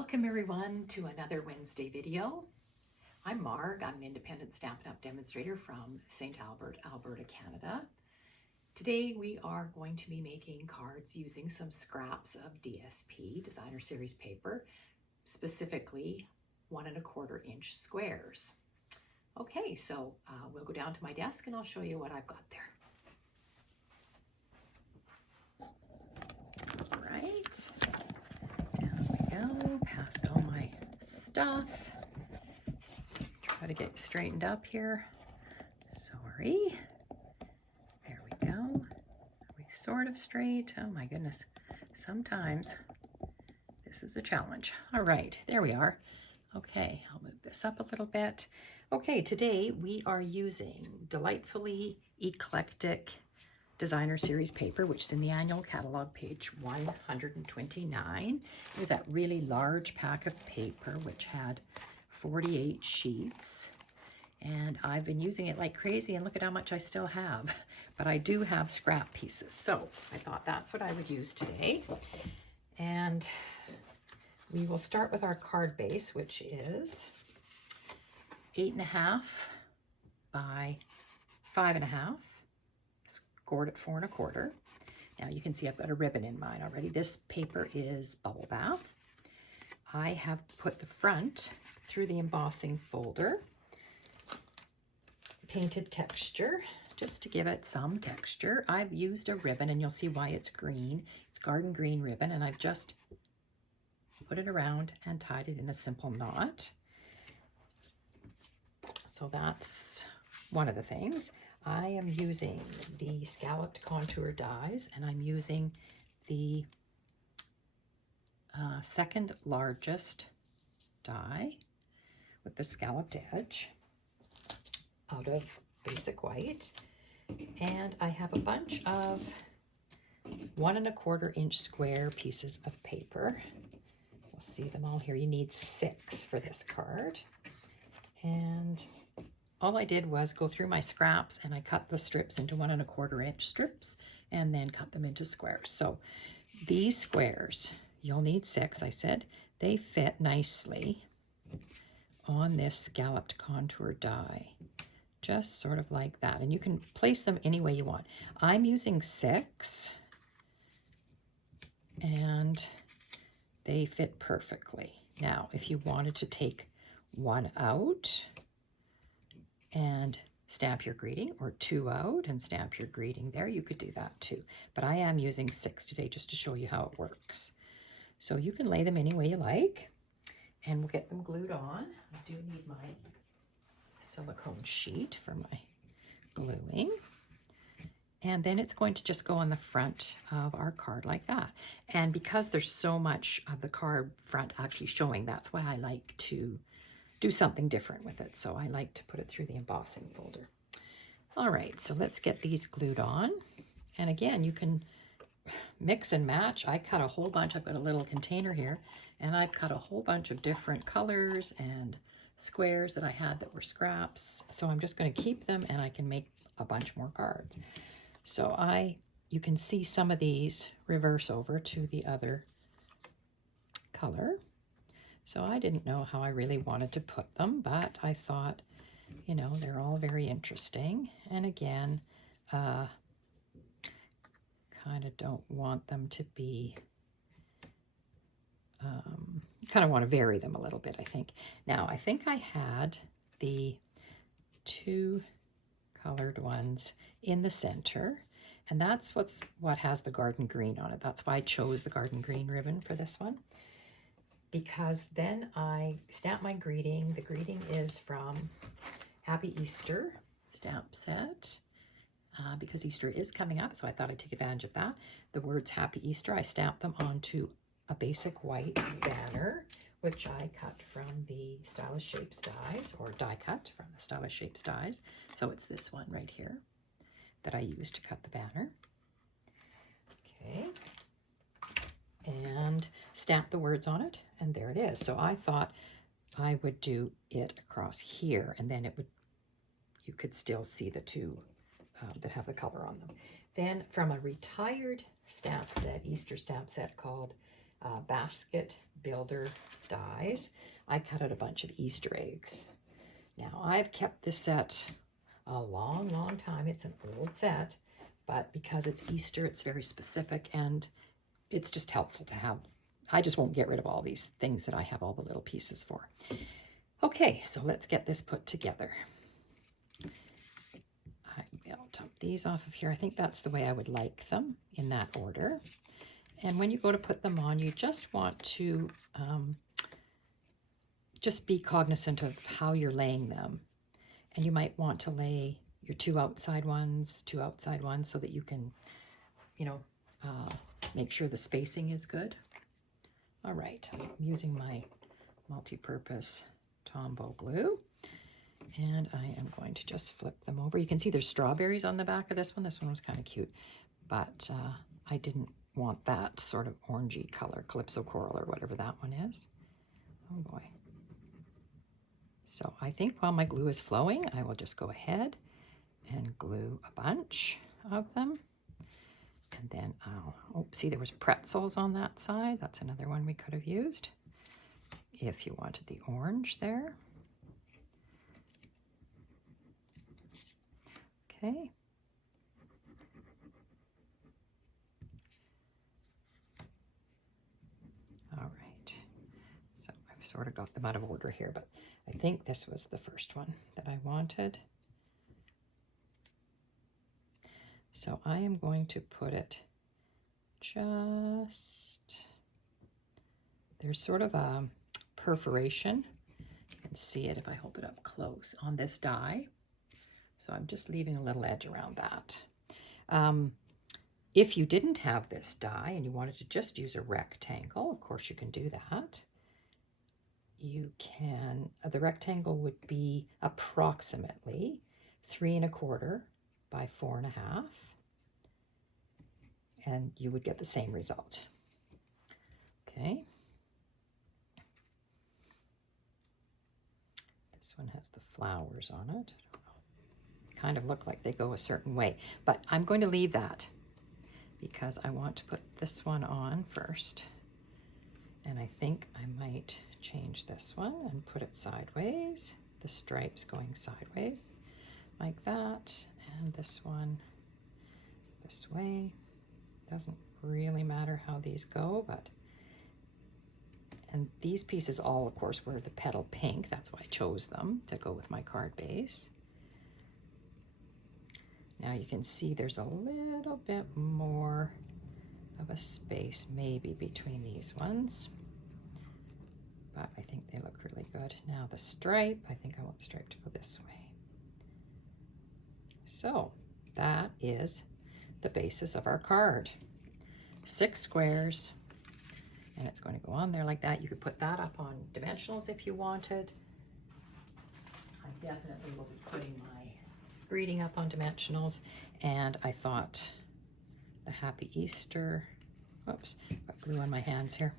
Welcome everyone to another Wednesday video. I'm Marg. I'm an independent Stampin' Up! Demonstrator from St. Albert, Alberta, Canada. Today we are going to be making cards using some scraps of DSP, Designer Series paper, specifically 1 1/4 inch squares. Okay, so we'll go down to my desk and I'll show you what I've got there. All right. Past all my stuff. Try to get straightened up here. Sorry. There we go. Are we sort of straight? Oh my goodness. Sometimes this is a challenge. All right, there we are. Okay, I'll move this up a little bit. Okay, today we are using Delightfully Eclectic Designer Series paper, which is in the annual catalog, page 129. It was that really large pack of paper, which had 48 sheets. And I've been using it like crazy, and look at how much I still have. But I do have scrap pieces, so I thought that's what I would use today. And we will start with our card base, which is 8.5 by 5.5. Scored at 4 1/4. Now you can see I've got a ribbon in mine already. This paper is Bubble Bath. I have put the front through the embossing folder, painted texture, just to give it some texture. I've used a ribbon, and you'll see why it's green. It's garden green ribbon, and I've just put it around and tied it in a simple knot. So that's one of the things. I am using the scalloped contour dies, and I'm using the second largest die with the scalloped edge out of basic white. And I have a bunch of 1 1/4 inch square pieces of paper. You'll see them all here. You need 6 for this card. And all I did was go through my scraps, and I cut the strips into 1 1/4 inch strips and then cut them into squares. So these squares, you'll need 6, I said. They fit nicely on this scalloped contour die, just sort of like that. And you can place them any way you want. I'm using 6, and they fit perfectly. Now, if you wanted to take one out and stamp your greeting, or 2 out and stamp your greeting there, you could do that too. But I am using 6 today just to show you how it works. So you can lay them any way you like, and we'll get them glued on. I do need my silicone sheet for my gluing. And then it's going to just go on the front of our card like that. And because there's so much of the card front actually showing, that's why I like to do something different with it. So I like to put it through the embossing folder. All right, so let's get these glued on. And again, you can mix and match. I cut a whole bunch. I've got a little container here, and I've cut a whole bunch of different colors and squares that I had that were scraps. So I'm just going to keep them, and I can make a bunch more cards. So you can see some of these reverse over to the other color. So I didn't know how I really wanted to put them, but I thought, you know, they're all very interesting. And again, kind of don't want them to be, kind of want to vary them a little bit, I think. Now, I think I had the 2 colored ones in the center, and that's what has the garden green on it. That's why I chose the garden green ribbon for this one, because then I stamp my greeting. The greeting is from Happy Easter stamp set, because Easter is coming up, so I thought I'd take advantage of that. The words Happy Easter, I stamped them onto a basic white banner, which I cut from the Stylish Shapes dies, or die cut from the Stylish Shapes dies. So it's this one right here that I used to cut the banner. Okay. And stamp the words on it, and there it is. So I thought I would do it across here, and then you could still see the 2 that have the color on them. Then from a retired stamp set, Easter stamp set called basket builder dies. I cut out a bunch of Easter eggs. Now, I've kept this set a long, long time. It's an old set, but because it's Easter, it's very specific, and it's just helpful to have. I just won't get rid of all these things that I have all the little pieces for. Okay, so let's get this put together. I will dump these off of here. I think that's the way I would like them, in that order. And when you go to put them on, you just want to just be cognizant of how you're laying them. And you might want to lay your two outside ones, so that you can, you know, make sure the spacing is good. All right, I'm using my multi-purpose Tombow glue, and I am going to just flip them over. You can see there's strawberries on the back of this one. This one was kind of cute, but I didn't want that sort of orangey color, Calypso Coral or whatever that one is. Oh boy. So I think while my glue is flowing, I will just go ahead and glue a bunch of them. And then oh, see, there was pretzels on that side. That's another one we could have used if you wanted the orange there. Okay. All right. So I've sort of got them out of order here, but I think this was the first one that I wanted. So I am going to put it just, there's sort of a perforation. You can see it if I hold it up close on this die. So I'm just leaving a little edge around that. If you didn't have this die and you wanted to just use a rectangle, of course you can do that. You can, the rectangle would be approximately 3 1/4 by 4 1/2, and you would get the same result. Okay. This one has the flowers on it. I don't know. Kind of look like they go a certain way, but I'm going to leave that because I want to put this one on first. And I think I might change this one and put it sideways, the stripes going sideways like that, and this one this way. Doesn't really matter how these go, but, and these pieces all, of course, were the petal pink. That's why I chose them to go with my card base. Now you can see there's a little bit more of a space maybe between these ones, but I think they look really good. Now the stripe, I think I want the stripe to go this way. So that is the basis of our card. 6 squares, and it's going to go on there like that. You could put that up on dimensionals if you wanted. I definitely will be putting my greeting up on dimensionals, and I thought the Happy Easter, oops, got glue on my hands here,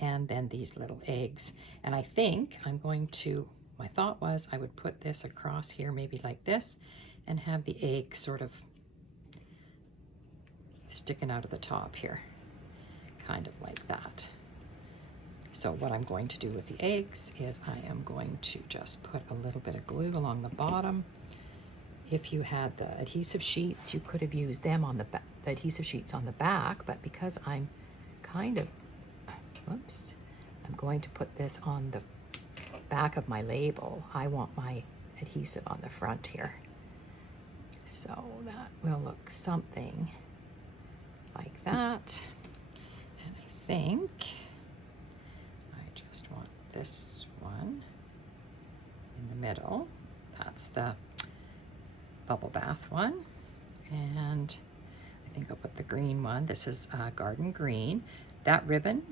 and then these little eggs. And I think I'm going to, my thought was I would put this across here maybe like this and have the egg sort of sticking out of the top here, kind of like that. So what I'm going to do with the eggs is I am going to just put a little bit of glue along the bottom. If you had the adhesive sheets, you could have used them on the adhesive sheets on the back, but because I'm kind of, whoops, I'm going to put this on the back of my label. I want my adhesive on the front here. So that will look something like that. And I think I just want this one in the middle. That's the bubble bath one. And I think I'll put the green one. This is garden green. That ribbon,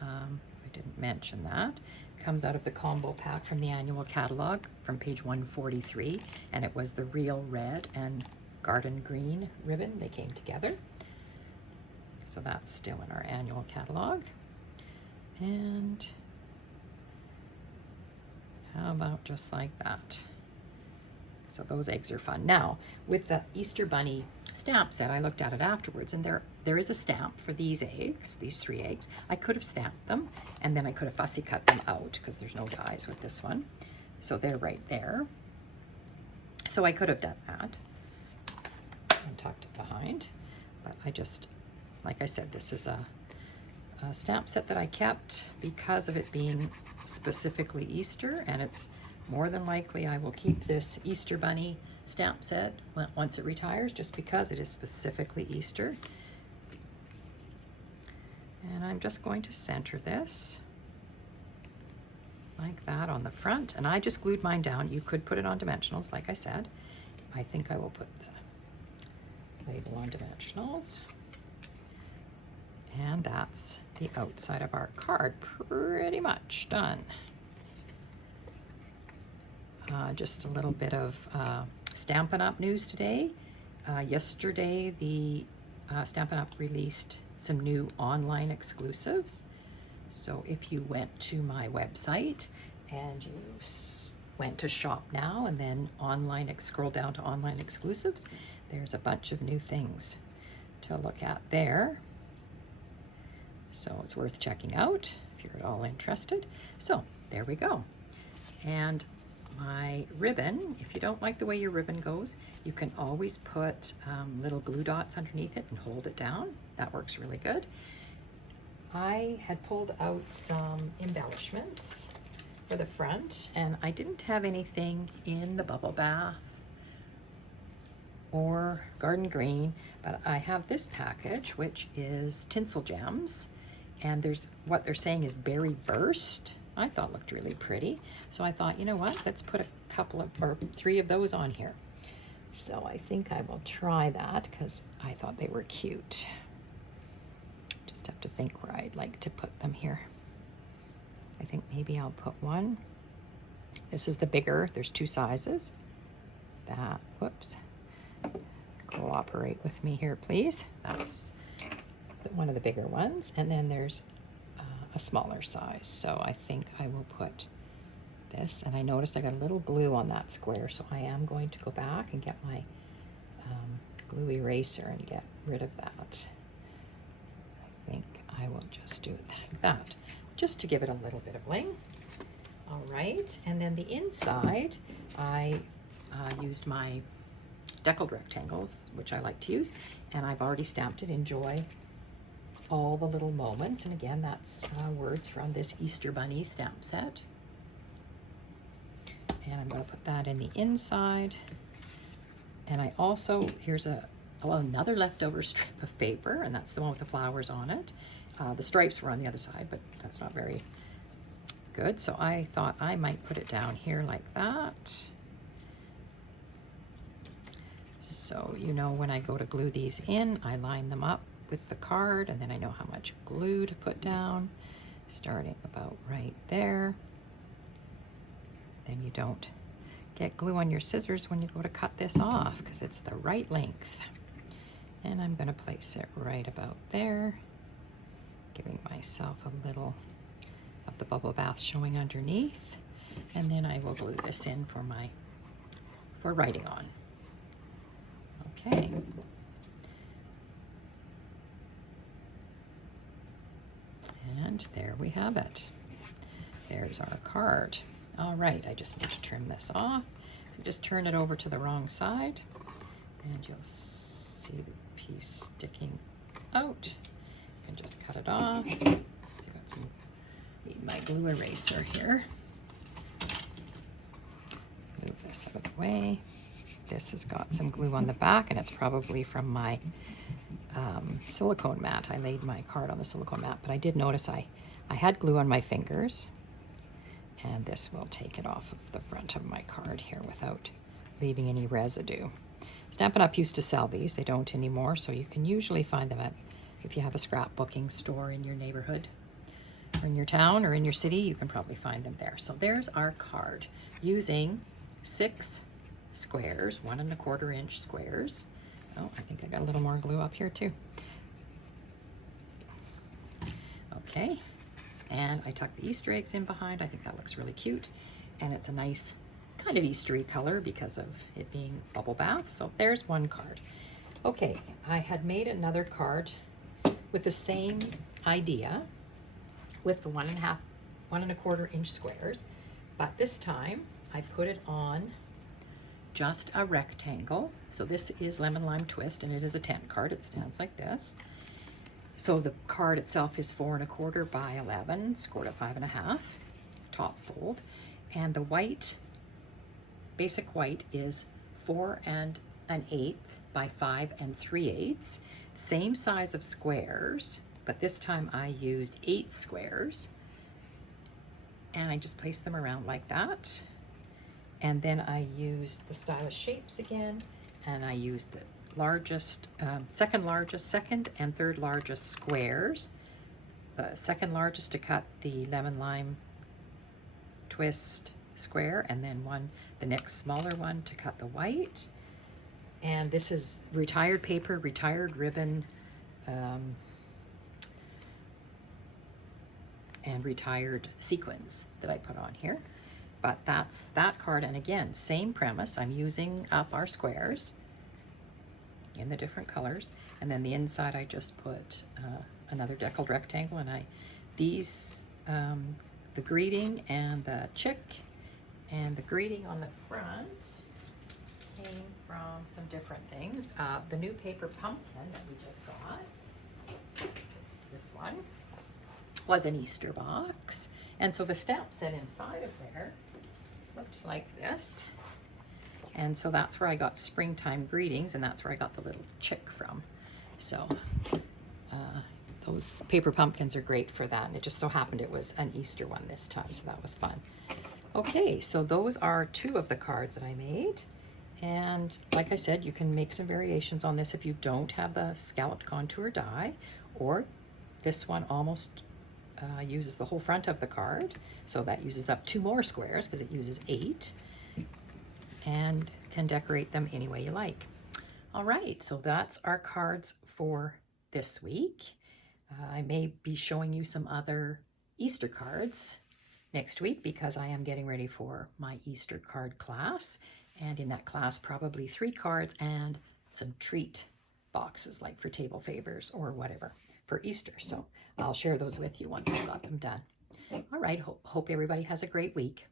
I didn't mention that, comes out of the combo pack from the annual catalog from page 143, and it was the real red and garden green ribbon. They came together. So that's still in our annual catalog. And how about just like that? So those eggs are fun. Now, with the Easter Bunny stamp set, I looked at it afterwards, and they're there is a stamp for these eggs, these 3 eggs. I could have stamped them, and then I could have fussy cut them out because there's no dies with this one. So they're right there. So I could have done that and tucked it behind, but I just, like I said, this is a stamp set that I kept because of it being specifically Easter, and it's more than likely I will keep this Easter Bunny stamp set once it retires, just because it is specifically Easter. And I'm just going to center this like that on the front, and I just glued mine down. You could put it on dimensionals, like I said. I think I will put the label on dimensionals. And that's the outside of our card, pretty much done. Just a little bit of Stampin' Up! News today. Yesterday, the Stampin' Up! Released some new online exclusives. So if you went to my website and you went to shop now and then online, scroll down to online exclusives, there's a bunch of new things to look at there. So it's worth checking out if you're at all interested. So there we go. And my ribbon, if you don't like the way your ribbon goes, you can always put little glue dots underneath it and hold it down. That works really good. I had pulled out some embellishments for the front, and I didn't have anything in the bubble bath or garden green, but I have this package, which is tinsel gems, and there's what they're saying is berry burst. I thought looked really pretty, so I thought, you know what, let's put a couple of, or 3 of those on here. So I think I will try that because I thought they were cute. Just have to think where I'd like to put them here. I think maybe I'll put one. This is the bigger, there's 2 sizes. That, whoops. Cooperate with me here, please. That's one of the bigger ones. And then there's a smaller size. So I think I will put this. And I noticed I got a little glue on that square, so I am going to go back and get my glue eraser and get rid of that. I think I will just do it like that, just to give it a little bit of bling. All right, and then the inside, I used my deckled rectangles, which I like to use, and I've already stamped it, enjoy all the little moments. And again, that's words from this Easter Bunny stamp set. And I'm going to put that in the inside. And I also, here's another leftover strip of paper, and that's the one with the flowers on it. The stripes were on the other side, but that's not very good. So I thought I might put it down here like that. So, you know, when I go to glue these in, I line them up with the card, and then I know how much glue to put down, starting about right there. Then you don't get glue on your scissors when you go to cut this off, because it's the right length. And I'm going to place it right about there, giving myself a little of the bubble bath showing underneath. And then I will glue this in for writing on. Okay. And there we have it. There's our card. All right, I just need to trim this off. So just turn it over to the wrong side, and you'll see the piece sticking out. And just cut it off. So I got some, need my glue eraser here. Move this out of the way. This has got some glue on the back, and it's probably from my silicone mat. I laid my card on the silicone mat, but I did notice I had glue on my fingers, and this will take it off of the front of my card here without leaving any residue. Stampin' Up! Used to sell these. They don't anymore, so you can usually find them at, if you have a scrapbooking store in your neighborhood or in your town or in your city, you can probably find them there. So there's our card using 6 squares, 1 1/4 inch squares. Oh, I think I got a little more glue up here too. Okay, and I tucked the Easter eggs in behind. I think that looks really cute, and it's a nice kind of Eastery color because of it being bubble bath. So there's one card. Okay, I had made another card with the same idea with the 1.25 inch squares, but this time I put it on just a rectangle. So this is Lemon Lime Twist, and it is a 10 card. It stands like this. So the card itself is 4.25 by 11, scored at 5.5, top fold. And the white, basic white, is 4 1/8 by 5 3/8. Same size of squares, but this time I used 8 squares. And I just placed them around like that. And then I used the stylish shapes again, and I used the largest, second and third largest squares. The second largest to cut the Lemon Lime Twist square, and then the next smaller one to cut the white. And this is retired paper, retired ribbon, and retired sequins that I put on here. But that's that card, and again, same premise. I'm using up our squares in the different colors, and then the inside I just put another deckled rectangle, and the greeting and the chick and the greeting on the front came from some different things. The new paper pumpkin that we just got, this one, was an Easter box, and so the stamp set inside of there looked like this. And so that's where I got springtime greetings, and that's where I got the little chick from. So those paper pumpkins are great for that, and it just so happened it was an Easter one this time, so that was fun. Okay, so those are 2 of the cards that I made, and like I said, you can make some variations on this if you don't have the scalloped contour die, or this one almost uses the whole front of the card, so that uses up 2 more squares because it uses 8, and can decorate them any way you like. All right, so that's our cards for this week. I may be showing you some other Easter cards next week because I am getting ready for my Easter card class, and in that class probably 3 cards and some treat boxes like for table favors or whatever for Easter. So I'll share those with you once I've got them done. All right, hope everybody has a great week.